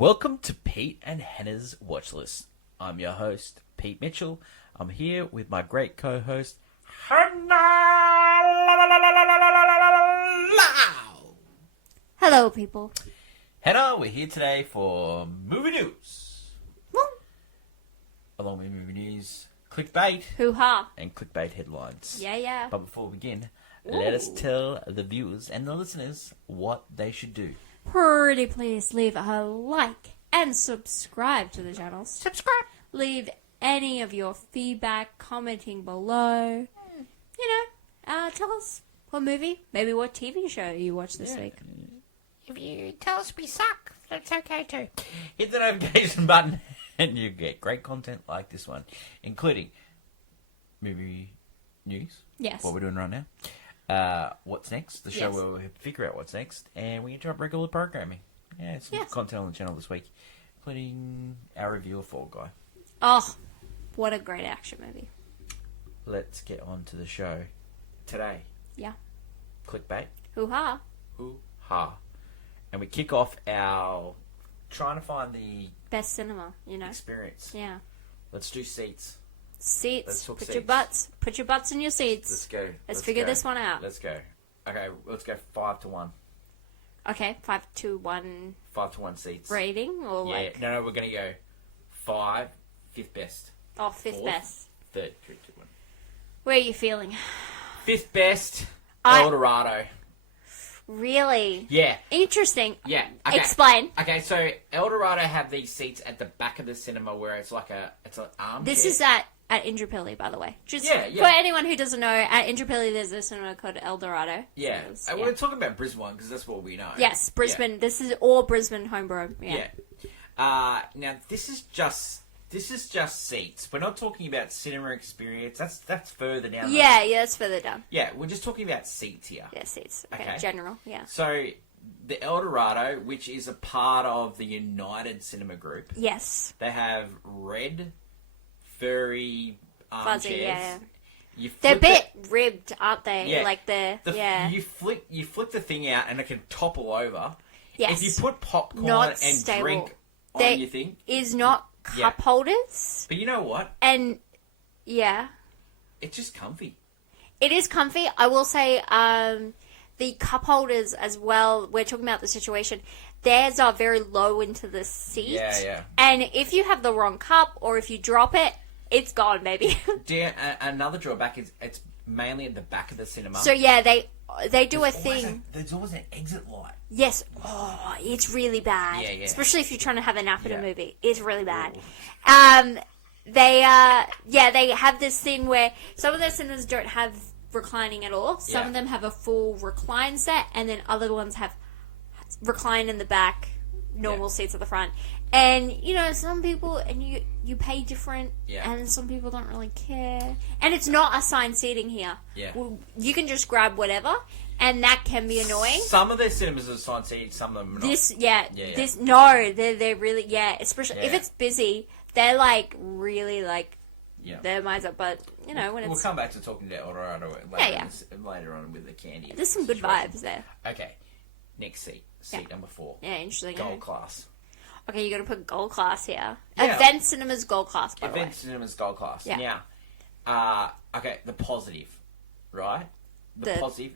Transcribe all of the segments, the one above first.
Welcome to Pete and Hannah's Watch List. I'm your host, Pete Mitchell. I'm here with my great co-host, Hannah. Hello, people. Hannah, we're here today for movie news. Woo. Along with movie news, clickbait, Hoo-ha. and clickbait headlines. Yeah. But before we begin, let us tell the viewers and the listeners what they should do. Pretty please leave a like and subscribe to the channel. Subscribe. Leave any of your feedback, commenting below. Tell us what movie, maybe what TV show you watched this week. If you tell us we suck, that's okay too. Hit the notification button and you get great content like this one, including movie news. Yes. What we're doing right now. What's next? The show Yes. where we figure out what's next, and we interrupt regular programming. Yeah, some Yes. content on the channel this week, including our review of Fall Guy. Oh, what a great action movie. Let's get on to the show today. Yeah. Clickbait. Hoo-ha. Hoo-ha. And we kick off our trying to find the Best cinema, experience. Yeah. Let's do seats. Let's Seats. talk Put seats. your butts in your seats. Let's go. Let's figure this one out. Let's go. Okay, let's go 5-1. Okay, 5-1 5-1 seats. rating or Yeah, like no, we're gonna go 5, fifth best, fifth fourth, best. third, 3, 2, 1. Where are you feeling? Fifth best, I- El Dorado. Really? Yeah, Interesting. yeah. Okay. Explain. Okay, so El Dorado have these seats at the back of the cinema where it's like it's an armchair. This is at Indrapilli, by the way. Just Yeah. for anyone who doesn't know, at Indrapilli there's a cinema called El Dorado. Yeah, So and we're talking about Brisbane because that's what we know. Yes, Brisbane. This is all Brisbane homegrown. Yeah. Now this is just seats. We're not talking about cinema experience. That's further down. Yeah, that's further down. Yeah, we're just talking about seats here. Yeah, seats. Okay, Okay. general. Yeah. So the El Dorado, which is a part of the United Cinema Group, Yes. they have red, furry armchairs. Fuzzy. Yeah. You They're a flip bit ribbed, aren't they? Yeah. Like they're. the- You flick the thing out and it can topple over. Yes. If you put popcorn Not and stable. drink They- on your thing, is not cup Yeah. holders, but you know what? and yeah, It's just comfy. it is comfy. I will say, the cup holders as well. We're talking about the situation. Theirs are very low into the seat. Yeah. And if you have the wrong cup or if you drop it, it's gone, baby. Another drawback is it's mainly at the back of the cinema. So yeah, they do a thing. There's always an exit light. Yes. Oh, it's really bad. Yeah. Especially if you're trying to have a nap in Yeah. a movie. It's really bad. They have this thing where some of their cinemas don't have reclining at all. Some Yeah. of them have a full recline set, and then other ones have recline in the back, normal Yeah. seats at the front. And some people, and you pay different, Yeah. and some people don't really care. And it's not assigned seating here. Yeah. Well, you can just grab whatever, and that can be annoying. Some of their cinemas are assigned seats, some of them are not. They're really, especially if Yeah. it's busy, they're like really like Yeah. their minds up. But when We'll it's come back to talking to El Dorado later on with the candy. there's some good situation. vibes there. Okay, next seat number 4, Yeah, interesting. gold class. Okay, you got to put gold class here. Yeah. Event cinemas gold class. By the way. Event cinemas gold class. Yeah. Now, okay, the positive, right? The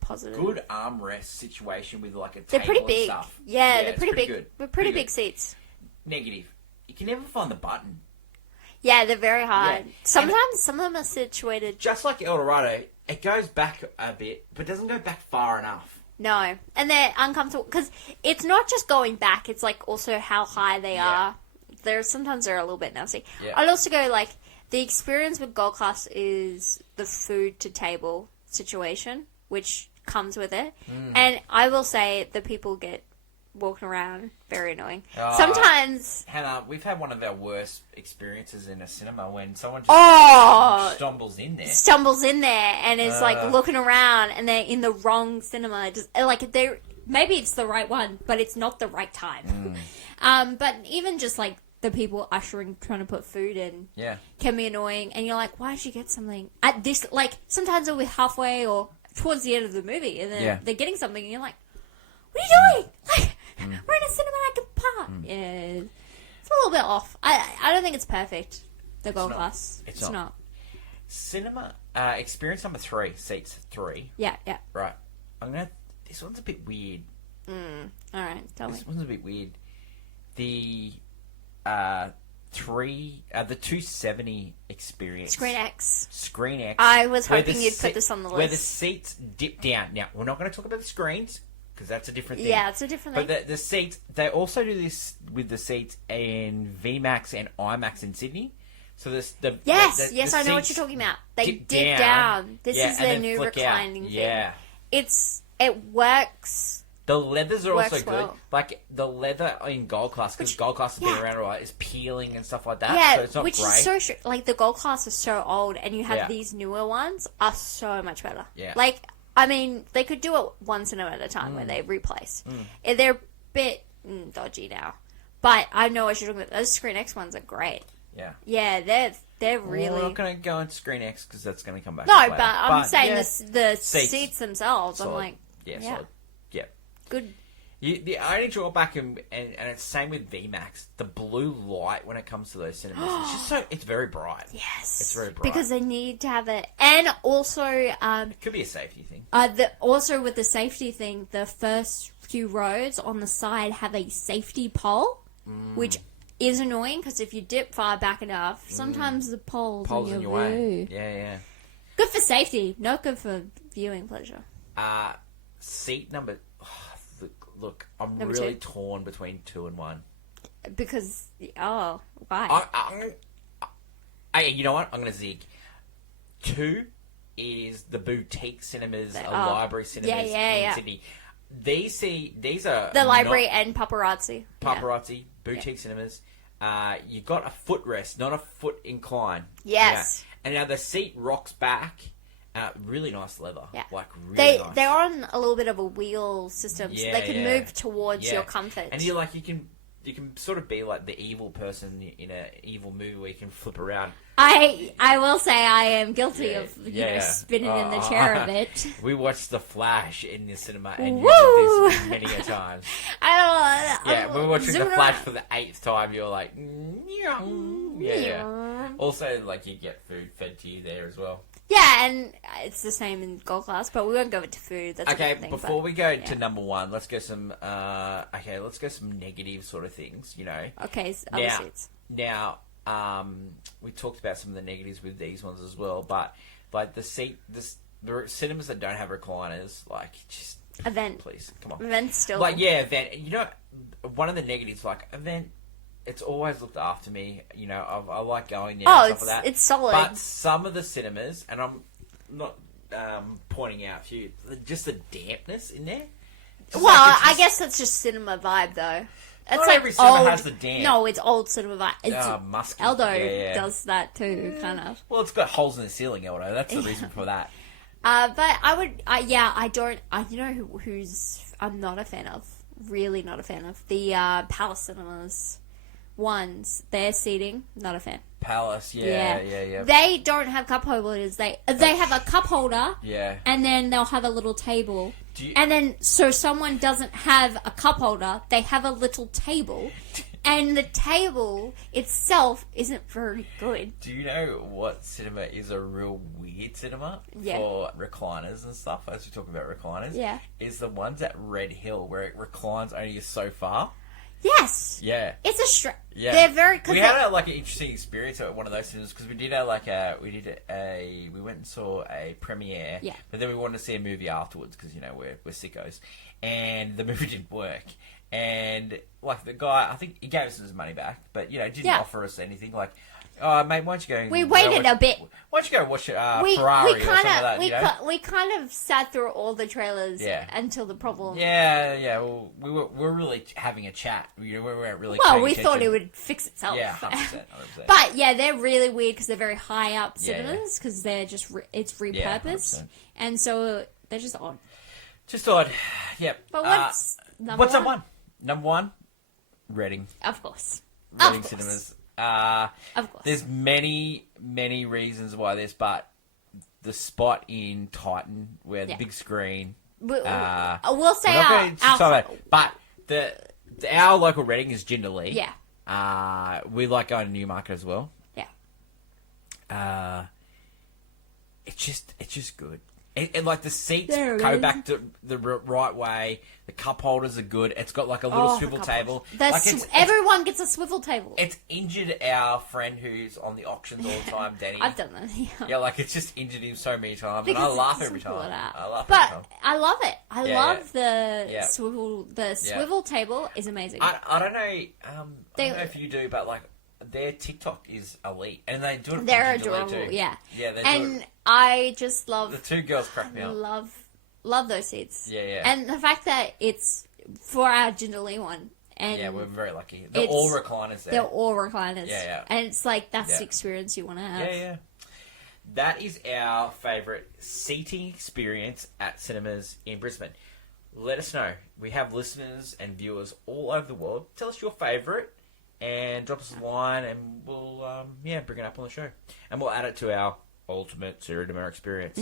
positive. good armrest situation with like a They're table pretty and big. stuff. Yeah, they're it's pretty big. Good. They're pretty good. big seats. Negative. You can never find the button. Yeah, they're very hard. Yeah. Sometimes some of them are situated. Just like El Dorado, it goes back a bit, but doesn't go back far enough. No, and they're uncomfortable because it's not just going back. It's like also how high they are. Sometimes they're a little bit nasty. Yeah. I'd also go like the experience with gold class is the food to table situation, which comes with it. And I will say the people get walking around very annoying. Sometimes. Hannah, we've had one of our worst experiences in a cinema when someone just stumbles in there. Stumbles in there and is like looking around and they're in the wrong cinema. Just like they're maybe it's the right one, but it's not the right time. But even just like the people ushering trying to put food in can be annoying, and you're like, why did you get something at this? Like sometimes it'll be halfway or towards the end of the movie, and then they're getting something, and you're like, what are you doing? Like, we're in a cinematic park. Yeah, it's a little bit off. I don't think it's perfect. The gold class. It's not. Cinema experience number 3, seats 3. Yeah. Right. This one's a bit weird. All right, tell me. This one's a bit weird. The 270 experience. Screen X. Screen X. I was hoping you'd put this on the list. Where the seats dip down. Now, we're not going to talk about the screens, because that's a different thing. Yeah, it's a different thing. But the seats, they also do this with the seats in VMAX and IMAX in Sydney. So Yes, the I know what you're talking about. They dip down. This is their new reclining thing. Yeah. It works. The leathers are also good. Well. Like, the leather in Gold Class, because Gold Class has been around a while, is peeling and stuff like that. Yeah, so it's not which great. is so like the Gold Class is so old, and you have Yeah. these newer ones are so much better. Yeah. Like, I mean, they could do it one cinema at a time where they replace. They're a bit dodgy now, but I know what you're talking about. Those Screen X ones are great. Yeah. Yeah, they're really. We're not going to go into Screen X because that's going to come back. No, later. but I'm saying yeah, the seats themselves. solid. I'm like, Yeah, solid. Yeah. Good. The only drawback, and it's same with VMAX, the blue light when it comes to those cinemas, it's just it's very bright. Yes. It's very bright. Because they need to have it. And also, It could be a safety thing. also with the safety thing, the first few rows on the side have a safety pole, which is annoying because if you dip far back enough, sometimes the pole's in your way. view. Yeah. Good for safety, not good for viewing pleasure. Seat number... Look, I'm Number really 2. torn between 2 and 1. Because, why? You know what? I'm going to zig. 2 is the boutique cinemas, library cinemas in Sydney. These are The library and paparazzi. Paparazzi, boutique cinemas. You got a footrest, not a foot incline. Yes. Yeah. And now the seat rocks back. Really nice leather. Yeah. Like, really nice. They're on a little bit of a wheel system, so they can move towards your comfort. And you can sort of be like the evil person in an evil movie where you can flip around. I will say I am guilty of spinning in the chair a bit. We watched The Flash in the cinema and Woo! you did this many a times. We were watching The Flash for the 8th time. You're like, yeah. Also, like, you get food fed to you there as well. Yeah, and it's the same in Gold Class, but we won't go into food. That's okay. A thing, Before we go to number 1, let's go some. Let's go some negative sort of things. You know. Okay. Other seats. Now, we talked about some of the negatives with these ones as well, but like the cinemas that don't have recliners, like just Event. Please, come on. Event still. Like Event. You know, one of the negatives, like Event. It's always looked after me. You know, I like going there and stuff like that. It's solid. But some of the cinemas, and I'm not pointing out a few, just the dampness in there. I guess that's just cinema vibe, though. It's not like every cinema old, has the damp. No, it's old cinema vibe. It's musky. Aldo does that too, kind of. Well, it's got holes in the ceiling, Aldo. That's the reason for that. But I would, I don't, you know who's I'm not a fan of, really not a fan of? The Palace Cinemas ones, their seating, not a fan. Palace, yeah. They don't have cup holders. They have a cup holder, and then they'll have a little table. And then, so someone doesn't have a cup holder, they have a little table, and the table itself isn't very good. Do you know what cinema is a real weird cinema for recliners and stuff, as we talk about recliners? Yeah. Is the ones at Red Hill, where it reclines only so far. Yes. Yeah. It's they're very... We had an interesting experience at one of those cinemas, because we did we went and saw a premiere, but then we wanted to see a movie afterwards, because, you know, we're sickos, and the movie didn't work. And, like, the guy, I think he gave us his money back, but, you know, didn't offer us anything. Like, oh, mate, why don't you go... We waited a bit. Why don't you go watch Ferrari or something like that, you know? We kind of sat through all the trailers until the problem... Yeah, well, we were really having a chat. We weren't really... Well, we thought it would fix itself. Yeah, 100%. But, yeah, they're really weird because they're very high up cinemas, because they're just... it's repurposed. And so they're just odd. Just odd, yep. But what's number one? Number 1, Reading. Of course. Reading cinemas. Of course. There's many, many reasons why this, but the spot in Titan where the big screen. We'll say but our local Reading is Jindalee. Yeah. We like going to Newmarket as well. Yeah. It's just good. And like the seats They're go amazing. back to the right way. The cup holders are good. It's got like a little swivel table. Everyone gets a swivel table. It's injured our friend who's on the auctions all the time, Danny. I've done that. Yeah, like it's just injured him so many times, Because and I laugh it's every simple time. enough. I laugh But every time. I love it. I love the Yeah. swivel. The swivel table is amazing. I don't know. I don't know if you do, but like their TikTok is elite, and they do it. They're from Jindalee adorable. too. Yeah. Yeah, they do And it. I just love. The two girls crack me up. Love those seats. Yeah, yeah. And the fact that it's for our Jindalee one. And Yeah, we're very lucky. They're all recliners there. They're all recliners. Yeah, yeah. And it's like, that's the experience you want to have. Yeah, yeah. That is our favourite seating experience at cinemas in Brisbane. Let us know. We have listeners and viewers all over the world. Tell us your favourite and drop us a line and we'll bring it up on the show. And we'll add it to our ultimate cinema experience.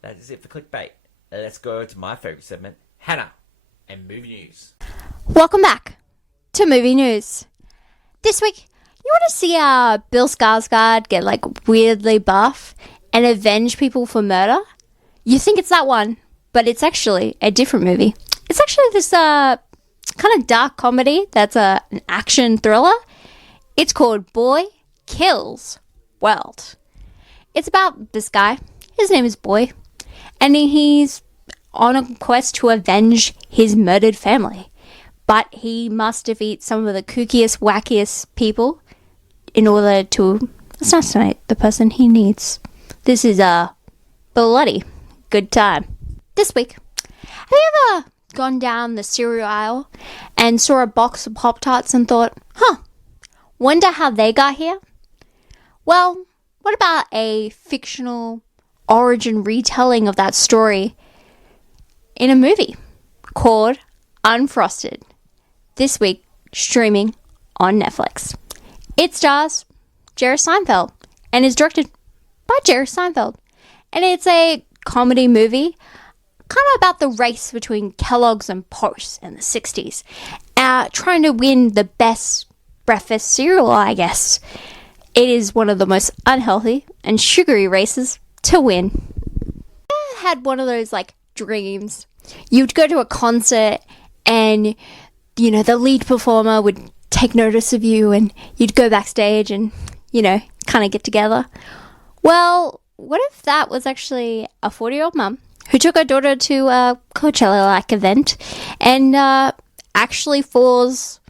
That is it for clickbait. Let's go to my favourite segment, Hannah and movie news. Welcome back to Movie News. This week, you want to see Bill Skarsgård get like weirdly buff and avenge people for murder? You think it's that one, but it's actually a different movie. It's actually this kind of dark comedy that's an action thriller. It's called Boy Kills World. It's about this guy. His name is Boy. And he's on a quest to avenge his murdered family. But he must defeat some of the kookiest, wackiest people in order to assassinate the person he needs. This is a bloody good time. This week, have you ever gone down the cereal aisle and saw a box of Pop-Tarts and thought, wonder how they got here? Well, what about a fictional origin retelling of that story in a movie called Unfrosted, this week streaming on Netflix. It stars Jerry Seinfeld and is directed by Jerry Seinfeld, and it's a comedy movie kind of about the race between Kellogg's and Post in the 60s, trying to win the best breakfast cereal, I guess. It is one of the most unhealthy and sugary races to win. I had one of those like dreams. You'd go to a concert and, you know, the lead performer would take notice of you and you'd go backstage and, you know, kind of get together. Well, what if that was actually a 40-year-old mum who took her daughter to a Coachella-like event and actually falls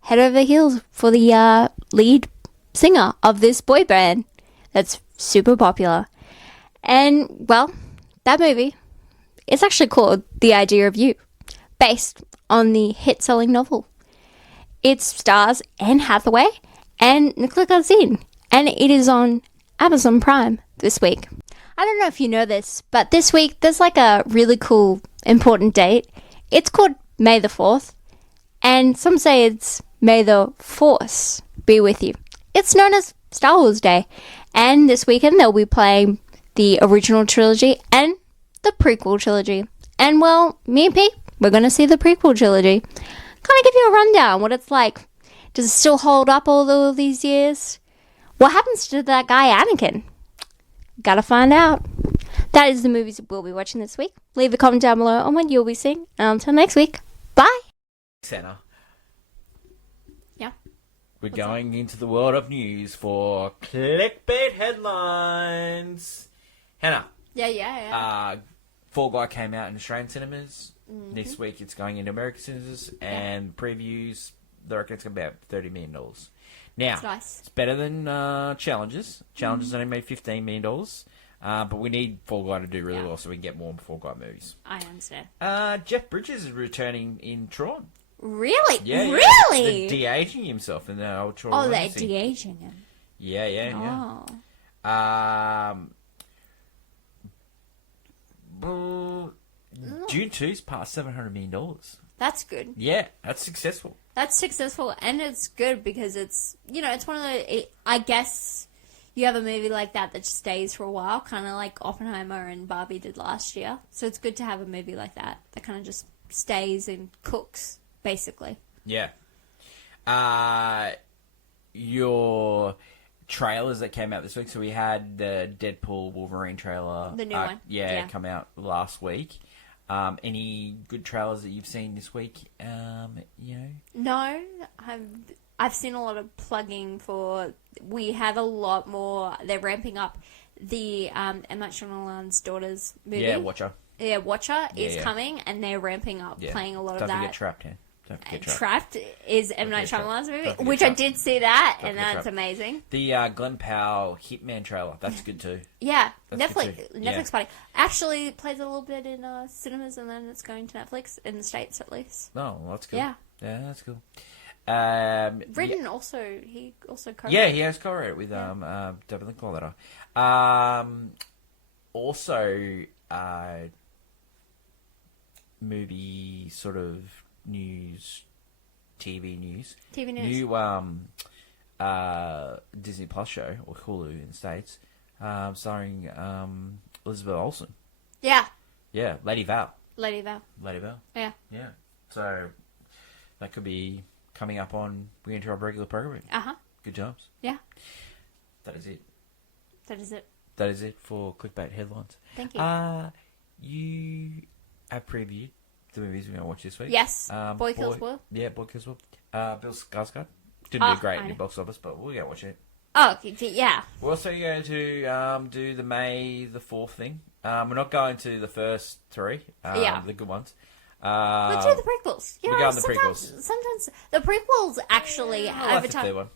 head over heels for the lead singer of this boy band that's super popular. And, well, that movie is actually called The Idea of You, based on the hit-selling novel. It stars Anne Hathaway and Nicola Gazin, and it is on Amazon Prime this week. I don't know if you know this, but this week there's like a really cool, important date. It's called May the 4th, and some say it's May the Force be with you. It's known as Star Wars Day, and this weekend they'll be playing the original trilogy and the prequel trilogy. And, well, me and Pete, we're going to see the prequel trilogy. Kind of give you a rundown, what it's like. Does it still hold up all these years? What happens to that guy Anakin? Gotta find out. That is the movies we'll be watching this week. Leave a comment down below on what you'll be seeing. And until next week, bye. Santa. Yeah. We're going into the world of news for clickbait headlines. Hannah. Yeah. Fall Guy came out in Australian cinemas. This week it's going into American cinemas. And previews, they reckon it's going to be about $30 million. Now, That's nice. It's better than Challenges. Challenges only made $15 million. But we need Fall Guy to do really well so we can get more Fall Guy movies. I understand. Jeff Bridges is returning in Tron. Really? Yeah, Really? They're de-aging himself in the old Tron. Oh, they're legacy. de-aging him. Yeah. June 2's past $700 million. That's good. Yeah, that's successful. That's successful, and it's good because it's, you know, it's one of the, I guess you have a movie like that that stays for a while, kind of like Oppenheimer and Barbie did last year. So it's good to have a movie like that that kind of just stays and cooks basically. Yeah. Your trailers that came out this week. So we had the Deadpool Wolverine trailer. The new one. Yeah, come out last week. Any good trailers that you've seen this week? No, I've seen a lot of plugging for. We have a lot more. They're ramping up the M. Night Shyamalan's daughter's movie. Yeah, Watcher. Yeah, Watcher is coming, and they're ramping up, playing a lot of that. Don't forget Trapped. Yeah. Don't forget Trapped. Trapped is M. Night Shyamalan's movie, which I did see that, and that's amazing. The Glenn Powell Hitman trailer, that's good too. Yeah, that's Netflix party. Actually plays a little bit in cinemas, and then it's going to Netflix, in the States at least. Oh, well, that's cool. Yeah, that's cool. Written also, he also co-wrote. Yeah, he has co-wrote it with David Linklater. Also, movie sort of news, TV news. New Disney Plus show, or Hulu in the States, starring Elizabeth Olsen. Yeah. Yeah, Lady Val. Yeah. Yeah. So that could be coming up on We Enter Our Regular Programming. Good jobs. Yeah. That is it. That is it for clickbait headlines. Thank you. You have previewed the movies we're going to watch this week. Yes. Boy Kills World. Yeah, Boy Kills World. Bill Skarsgård. Didn't do great in the box office, but we're going to watch it. Oh, yeah. We're also going to do the May the 4th thing. We're not going to the first three, the good ones. Let's do the prequels. We're going the prequels. Sometimes the prequels actually over time. One.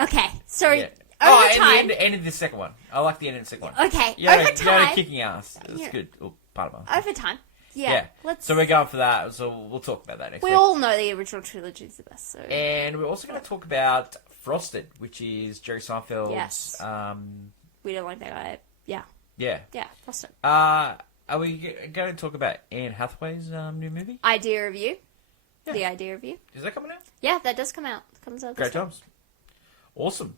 Okay, so over time. The end of the second one. I like the end of the second one. Okay, over time. Kicking ass. It's good. Oh, pardon me. Over time. Yeah. So we're going for that. So we'll talk about that next week. We all know the original trilogy is the best. So. And we're also going to talk about Frosted, which is Jerry Seinfeld's. Yes. We don't like that guy. Yeah. Yeah. Yeah, Frosted. Are we going to talk about Anne Hathaway's new movie? Idea Review. Yeah. The Idea Review. Is that coming out? Yeah, that does come out. It comes out. Great times. Awesome.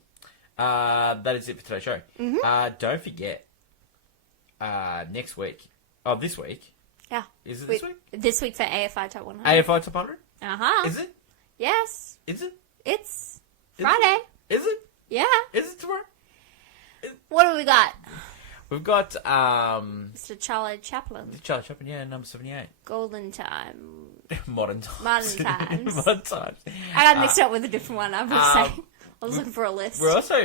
That is it for today's show. Mm-hmm. Don't forget, next week. Oh, this week. Yeah. Is it this week? This week for AFI Top 100. AFI Top 100? Is it? Yes. Is it? It's Friday. Is it? Yeah. Is it tomorrow? What do we got? We've got Mr. Charlie Chaplin. Charlie Chaplin, yeah, number 78. Golden Time. Modern times. Modern times. Modern times. I got mixed up with a different one, I was saying. I was looking for a list. We're also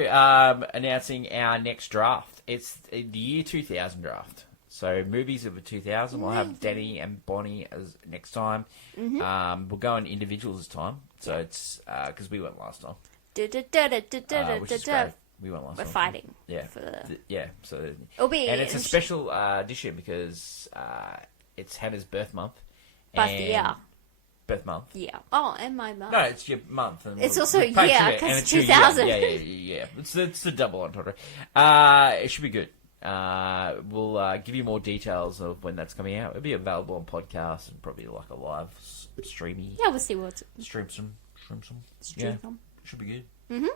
announcing our next draft. It's the year 2000 draft. So movies of the 2000. We'll have Danny and Bonnie as next time. Mm-hmm. We'll go in individuals this time. So it's because we went last time. Which is great. We went last time. We're fighting. Yeah. Yeah. So it'll be it's a special edition because it's Hannah's birth month. Birth month. Yeah. Oh, and my month. No, it's your month. And it's also year because it's 2000. Yeah. It's the double entendre. It should be good. We'll give you more details of when that's coming out. It'll be available on podcast and probably like a live streamy. Yeah, we'll see what's stream some. Yeah. Should be good. Mm-hmm.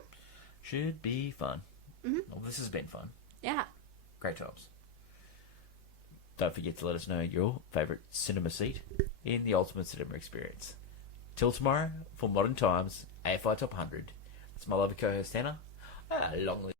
Should be fun. Mm-hmm. Well, this has been fun. Yeah. Great times. Don't forget to let us know your favourite cinema seat in the Ultimate Cinema Experience. Till tomorrow, for Modern Times, AFI Top 100. It's my lovely co-host, Hannah. Long live